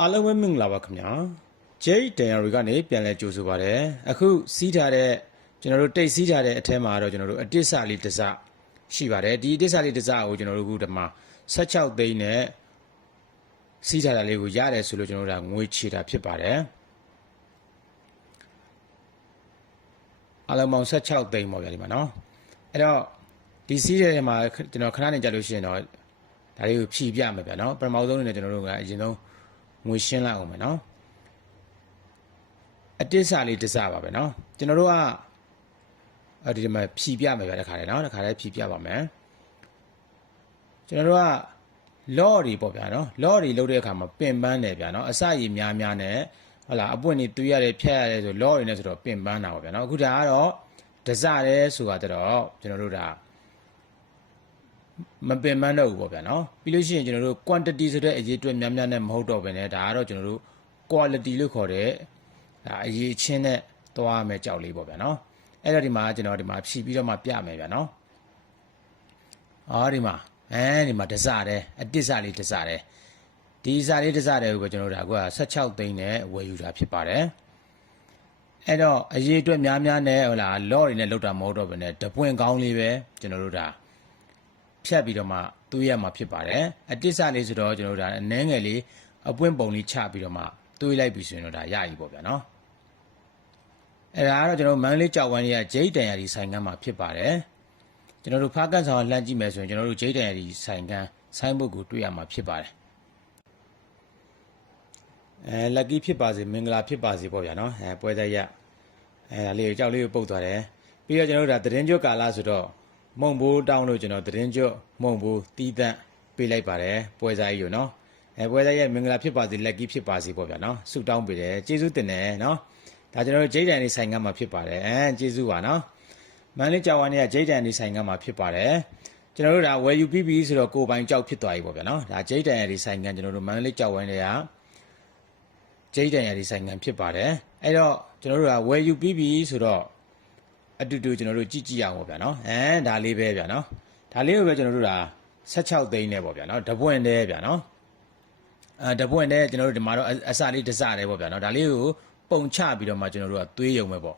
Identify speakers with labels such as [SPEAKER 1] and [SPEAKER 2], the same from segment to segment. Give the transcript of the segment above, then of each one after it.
[SPEAKER 1] အားလုံးပဲမင်္ဂလာပါခင်ဗျာဂျိတ်တန်ယာရီကနေပြန်လဲကြိုဆိုပါရစေအခုစီးထားတဲ့ကျွန်တော်တို့တိတ်စီးထားတဲ့အထဲမှာတော့ကျွန်တော်တို့အတစ်စလေးတစ်စရှိပါတယ်ဒီအတစ်စလေးတစ်စကိုကျွန်တော်တို့အခုဒီမှာ16သိန်းနဲ့စီးထားတာလေးကိုရတယ်ဆိုလို့ကျွန်တော်တို့ကငွေချေတာဖြစ်ပါတယ်အားလုံးပေါင်း16သိန်းပေါ့ဗျာဒီမှာနော်အဲ့တော့ဒီစီးတဲ့ထဲမှာကျွန်တော်ခဏနေကြလို့ရှိရင်တော့ဒါလေးကိုဖြီးပြမယ်ဗျာနော်ပထမဆုံးအနေနဲ့ကျွန်တော်တို့ကအရင်ဆုံး ငွေရှင်းလိုက်အောင်မယ်နော်အတစ်စာလေးတစ်စပါပဲနော်ကျွန်တော်တို့ကအဲဒီမှာဖြီပြမယ်ဗျာတခါတည်းနော်တခါတည်းဖြီပြပါမယ်ကျွန်တော်တို့ကလော့တွေပေါ့ဗျာနော်လော့တွေလုပ်တဲ့အခါမှာပင်ပန်းတယ်ဗျာနော်အစရည်များများနဲ့ဟုတ်လားအပွင့်တွေတွေးရတယ်ဖြတ်ရတယ်ဆိုလော့တွေနဲ့ဆိုတော့ပင်ပန်းတာပေါ့ဗျာနော်အခုဒါကတော့ဒစရဲဆိုတာတော့ကျွန်တော်တို့ဒါ မပင်ပန်းတော့ဘူးပေါ့ဗျာနော်ပြီးလို့ရှိရင်ကျွန်တော်တို့ quantity ဆိုတဲ့အရေးအတွက်များများနဲ့မဟုတ်တော့ဘဲနဲ့ဒါကတော့ကျွန်တော်တို့ quality လို့ခေါ်တဲ့ဒါအရေးချင်းနဲ့သွားမယ်ကြောက်လေးပေါ့ဗျာနော်အဲ့တော့ဒီမှာကျွန်တော်ဒီမှာဖြည့်ပြီးတော့မှပြမယ်ဗျာနော်အော်ဒီမှာအဲဒီမှာဒစရဲအတစ်စလေးဒစရဲဒီစားလေးဒစရဲကိုပဲကျွန်တော်တို့ဒါက16သိန်းနဲ့ဝယ်ယူတာဖြစ်ပါတယ်အဲ့တော့အရေးအတွက်များများနဲ့ဟိုလားလော့တွေနဲ့လောက်တာမဟုတ်တော့ဘဲနဲ့တပွင့်ကောင်းလေးပဲကျွန်တော်တို့ဒါ ဖြတ်ပြီးတော့မှသွေးရမှာဖြစ်ပါတယ်အတစ်စလေးဆိုတော့ကျွန်တော်တို့ဒါအနှဲငယ်လေးအပွင့်ပုံလေးချပြီးတော့မှသွေးလိုက်ပြီဆိုရင်တော့ဒါရပြီပေါ့ဗျာနော်အဲ့ဒါကတော့ကျွန်တော်တို့မန္တလေးကြောက်ဝိုင်းရဲ့ဂျိတ်တန်ရဒီဆိုင်ကမ်းမှာဖြစ်ပါတယ်ကျွန်တော်တို့ဖားကန်ဆောင်လှမ်းကြည့်မယ်ဆိုရင်ကျွန်တော်တို့ဂျိတ်တန်ရဒီဆိုင်ကမ်းဆိုင်းဘုတ်ကိုတွေ့ရမှာဖြစ်ပါတယ်အဲလက်ကီဖြစ်ပါစေမင်္ဂလာဖြစ်ပါစေပေါ့ဗျာနော်အဲပွဲသက်ရအဲဒါလေးကိုကြောက်လေးကိုပုတ်သွားတယ်ပြီးတော့ကျွန်တော်တို့ဒါသတင်းကျွတ်ကာလဆိုတော့ မုံဘိုးတောင်းလို့ကျွန်တော်သတင်းကျွတ်မုံဘိုးတီးတန့်ပေးလိုက်ပါတယ်ပွဲစားကြီးကိုနော်အဲပွဲစားရဲ့မင်္ဂလာဖြစ်ပါစေလက်ကီးဖြစ်ပါစေပေါ့ဗျာနော်ဆုတောင်းပေးတယ်ကျေးဇူးတင်တယ်နော်ဒါကျွန်တော်တို့ဂျိတ်တန်နေဆိုင်ကမှာဖြစ်ပါတယ်အဲကျေးဇူးပါနော်မန်လေးကြောင်ဝါနေကဂျိတ်တန်နေဆိုင်ကမှာဖြစ်ပါတယ်ကျွန်တော်တို့ဒါဝယ်ယူပြီးပြီဆိုတော့ကိုယ်ပိုင်ကြောက်ဖြစ်သွားပြီပေါ့ဗျာနော်ဒါဂျိတ်တန်ရဲ့ဒီဆိုင်ကကျွန်တော်တို့မန်လေးကြောင်ဝိုင်းတွေကဂျိတ်တန်ရဲ့ဒီဆိုင်ကဖြစ်ပါတယ်အဲ့တော့ကျွန်တော်တို့ကဝယ်ယူပြီးပြီဆိုတော့ အတူတူကျွန်တော်တို့ကြည့်ကြည့်အောင်ပေါ့ဗျာနော်အဲဒါလေးပဲဗျာနော်ဒါလေးကိုပဲကျွန်တော်တို့ဒါ16သိန်းနဲ့ပေါ့ဗျာနော်တပွင့်တည်းဗျာနော်အဲတပွင့်တည်းကျွန်တော်တို့ဒီမှာတော့အစလေးတစတည်းပေါ့ဗျာနော်ဒါလေးကိုပုံချပြီးတော့မှကျွန်တော်တို့ကသွေးယုံပဲပေါ့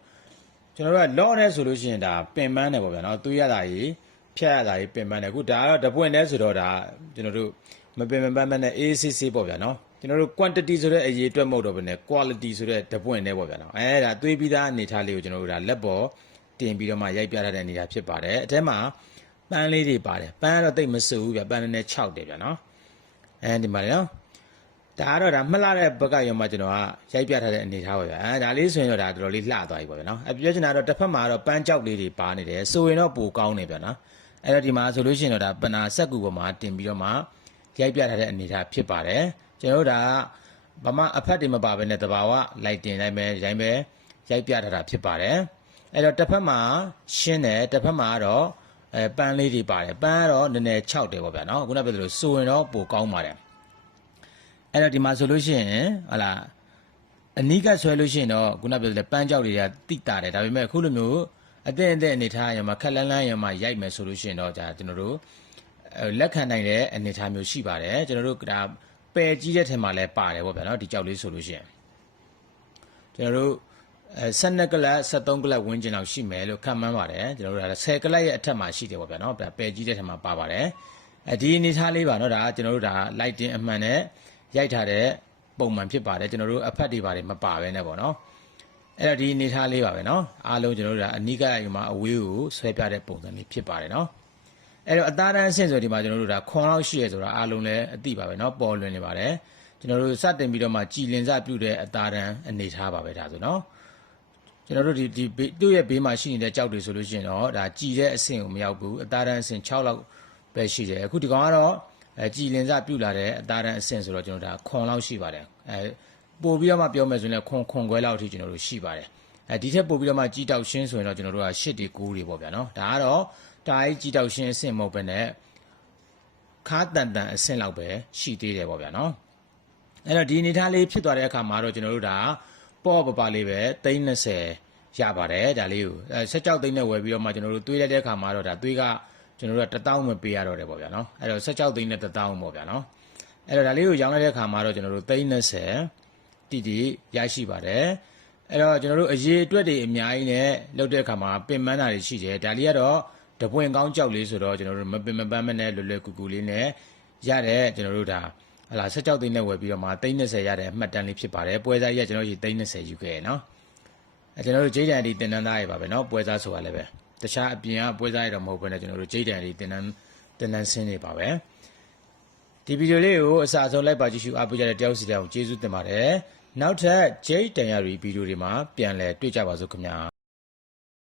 [SPEAKER 1] ကျွန်တော်တို့ကလော့နဲ့ဆိုလို့ရှိရင်ဒါပင်ပန်းတယ်ပေါ့ဗျာနော်သွေးရတာကြီးဖြတ်ရတာကြီးပင်ပန်းတယ်အခုဒါကတော့တပွင့်တည်းဆိုတော့ဒါကျွန်တော်တို့မပင်မပန်းမနဲ့ ACC ပေါ့ဗျာနော်ကျွန်တော်တို့ quantity ဆိုတဲ့အရေးအတွက်မဟုတ်တော့ဘဲနဲ့ quality ဆိုတဲ့တပွင့်တည်းပေါ့ဗျာနော်အဲဒါသွေးပြီးသားအနေထားလေးကိုကျွန်တော်တို့ဒါလက်ပေါ် တင်ပြီးတော့မှရိုက်ပြထားတဲ့အနေအထားဖြစ်ပါတယ်အထဲမှာပန်းလေးတွေပါတယ်ပန်းကတော့တိတ်မဆူဘူးဗျပန်းနဲ့6တယ်ဗျနော်အဲဒီမှာလေနော်ဒါကတော့ဒါမှတ်လာတဲ့ဘက်ကရောမှကျွန်တော်ကရိုက်ပြထားတဲ့အနေအထားပါဗျအဲဒါလေးဆိုရင်တော့ဒါတော်တော်လေးလှသွားပြီပေါ့ဗျနော်အပြောချင်တာတော့တစ်ဖက်မှာတော့ပန်းကြောက်လေးတွေပါနေတယ်ဆိုရင်တော့ပိုကောင်းနေဗျနော်အဲ့တော့ဒီမှာဆိုလို့ရှိရင်တော့ဒါပနာဆက်ကူပေါ်မှာတင်ပြီးတော့မှရိုက်ပြထားတဲ့အနေအထားဖြစ်ပါတယ်ကျွန်တော်တို့ဒါဘာမှအဖက်တွေမပါဘဲနဲ့တဘာဝလိုက်တင်လိုက်မယ်ရိုင်းမယ်ရိုက်ပြထားတာဖြစ်ပါတယ် အဲ့တော့တစ်ဖက်မှာရှင်းတယ်တစ်ဖက်မှာကတော့အဲပန်းလေးတွေပါတယ်ပန်းကတော့နည်းနည်း6တယ်ပေါ့ဗျာနော်ခုနကပြောသလိုဆိုရင်တော့ပိုကောင်းပါတယ်အဲ့တော့ဒီမှာဆိုလို့ရှိရင်ဟလာအနီးကဆွဲလို့ရှိရင်တော့ခုနကပြောသလိုပန်းကြောက်တွေကတိတာတယ်ဒါပေမဲ့အခုလိုမျိုးအတဲ့အတဲ့အနေထားရမှာခက်လန်းလန်းရမှာရိုက်မယ်ဆိုလို့ရှိရင်တော့ဒါကျွန်တော်တို့လက်ခံနိုင်တဲ့အနေထားမျိုးရှိပါတယ်ကျွန်တော်တို့ဒါပယ်ကြီးတဲ့ထဲမှာလည်းပါတယ်ပေါ့ဗျာနော်ဒီကြောက်လေးဆိုလို့ရှိရင်ကျွန်တော်တို့အဲ 12ကလပ်73ကလပ်ဝန်းကျင်လောက်ရှိမယ်လို့ခန့်မှန်းပါတယ်ကျွန်တော်တို့ဒါ10ကလပ်ရဲ့အထက်မှာရှိတယ်ပေါ့ဗျာနော်ပယ်ကြီးတဲ့ထက်မှာပါပါတယ်အဲဒီအနေထားလေးပါနော်ဒါကျွန်တော်တို့ဒါ lighting အမှန်နဲ့ရိုက်ထားတဲ့ပုံမှန်ဖြစ်ပါတယ်ကျွန်တော်တို့အဖက်တွေပါတယ်မပါပဲနဲ့ပေါ့နော်အဲ့တော့ဒီအနေထားလေးပါပဲနော်အားလုံးကျွန်တော်တို့ဒါအနိကရမှာအဝေးကိုဆွဲပြတဲ့ပုံစံလေးဖြစ်ပါတယ်နော်အဲ့တော့အသားတန်းအဆင့်ဆိုဒီမှာကျွန်တော်တို့ဒါခွန်လောက်ရှိရဆိုတာအားလုံးလည်းအသိပါပဲเนาะပေါ်လွင်နေပါတယ်ကျွန်တော်တို့စတင်ပြီးတော့မှကြည်လင်စပြုတဲ့အသားတန်းအနေထားပါပဲဒါဆိုเนาะ ကျွန်တော်တို့ဒီဒီဘေးသူ့ရဲ့ဘေးမှာရှိနေတဲ့ကြောက်တွေဆိုလို့ရှိရင်တော့ဒါကြည်တဲ့အဆင့်ကိုမရောက်ဘူးအသားတန်းအဆင့်6လောက်ပဲရှိတယ်အခုဒီကောင်ကတော့အဲကြည်လင်စပြုတ်လာတဲ့အသားတန်းအဆင့်ဆိုတော့ကျွန်တော်ဒါခွန်လောက်ရှိပါတယ်အဲပို့ပြီးတော့မှပြောမယ်ဆိုရင်လည်းခွန်ခွန်ခွဲလောက်အထိကျွန်တော်တို့ရှိပါတယ်အဲဒီထက်ပို့ပြီးတော့မှကြီးတောက်ရှင်းဆိုရင်တော့ကျွန်တော်တို့က8ဒီ9တွေပေါ့ဗျာနော်ဒါကတော့တားကြီးကြီးတောက်ရှင်းအဆင့်မဟုတ်ဘဲနဲ့ခါတန်တန်အဆင့်လောက်ပဲရှိသေးတယ်ပေါ့ဗျာနော်အဲ့တော့ဒီအနေထားလေးဖြစ်သွားတဲ့အခါမှာတော့ကျွန်တော်တို့ဒါ ပေါ့ပပလေးပဲ330ရပါတယ်ဒါလေးကိုအဲ16သိန်းနဲ့ဝယ်ပြီးတော့မှကျွန်တော်တို့တွေးလိုက်တဲ့အခါမှာတော့ဒါတွေးကကျွန်တော်တို့က1000မပေးရတော့တယ်ပေါ့ဗျာနော်အဲ့တော့16သိန်းနဲ့1000ပေါ့ဗျာနော်အဲ့တော့ဒါလေးကိုရောင်းလိုက်တဲ့အခါမှာတော့ကျွန်တော်တို့30တိတိရရှိပါတယ်အဲ့တော့ကျွန်တော်တို့အရေးအတွက်တွေအများကြီးနဲ့လုပ်တဲ့အခါမှာပင်ပန်းတာတွေရှိတယ်ဒါလေးကတော့တပွင့်ကောင်းကြောက်လေးဆိုတော့ကျွန်တော်တို့မပင်မပန်းမနဲ့လွယ်လွယ်ကူကူလေးနဲ့ရတဲ့ကျွန်တော်တို့ဒါ ဟလာ16သိန်းနဲ့ဝယ်ပြီးတော့မှသိန်း20ရတဲ့အမှတ်တမ်းလေးဖြစ်ပါတယ်ပွဲစားကြီးကကျွန်တော်ရေသိန်း20ယူခဲ့ရနော်အဲကျွန်တော်တို့ဂျိတ်တန်ဒီတင်နန်းသားရပါပဲနော်ပွဲစားဆိုတာလည်းပဲတခြားအပြင်ကပွဲစားရတော့မဟုတ်ဘဲနဲ့ကျွန်တော်တို့ဂျိတ်တန်ဒီတင်နန်းတင်နန်းဆင်းနေပါပဲဒီဗီဒီယိုလေးကိုအစားဆုံးလိုက်ပါကြည့်ရှုအားပေးကြတဲ့တယောက်စီတောင်ကျေးဇူးတင်ပါတယ်နောက်ထပ်ဂျိတ်တန်ရရီဗီဒီယိုတွေမှာပြန်လည်တွေ့ကြပါစို့ခင်ဗျာ